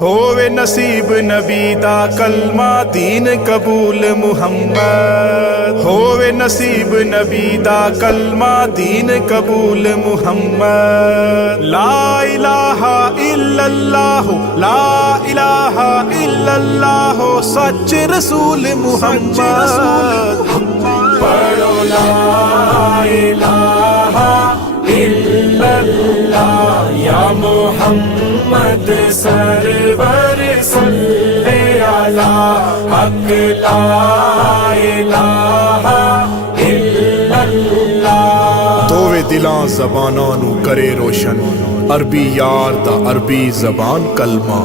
ہووے نصیب نبی دا کلمہ دین قبول محمد، ہووے نصیب نبی دا کلمہ دین قبول محمد۔ لا الہ الا اللہ، لا الہ الا اللہ، سچ رسول محمد۔ پڑھو لا الہ الا اللہ یا محمد سرور صلی علی حق لا الہ الا اللہ۔ دووے دلاں زباناں نو کرے روشن، عربی یار دا عربی زبان کلمہ،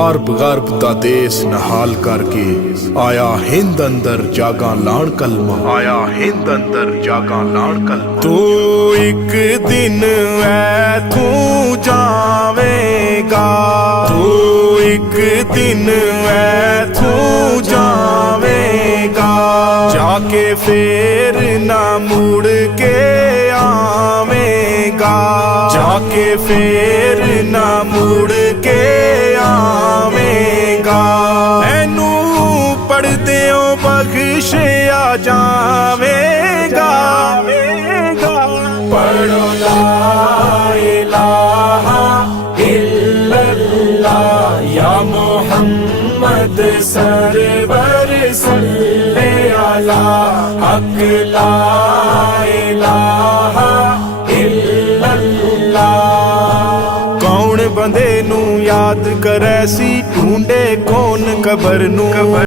عرب غرب دا دیس نحال کر کے آیا ہند اندر جاگاں لان کلمہ، آیا ہند اندر جاگاں لان کلمہ۔ تو ایک دن ایتھوں جاویں گا، تو ایک دن ایتھوں جاویں گا، جا کے پھر نہ مڑ کے آویں گا، جا کے پھر نہ مڑ کے آویں گا۔ اینو پڑھدیوں بخشیا جاویں گا۔ پڑھو لا الہ الا اللہ یا محمد سرور صلی علی حق لا الہ الا اللہ۔ کون بندے نو یاد کرے سی، ڈھونڈے کون قبر نو۔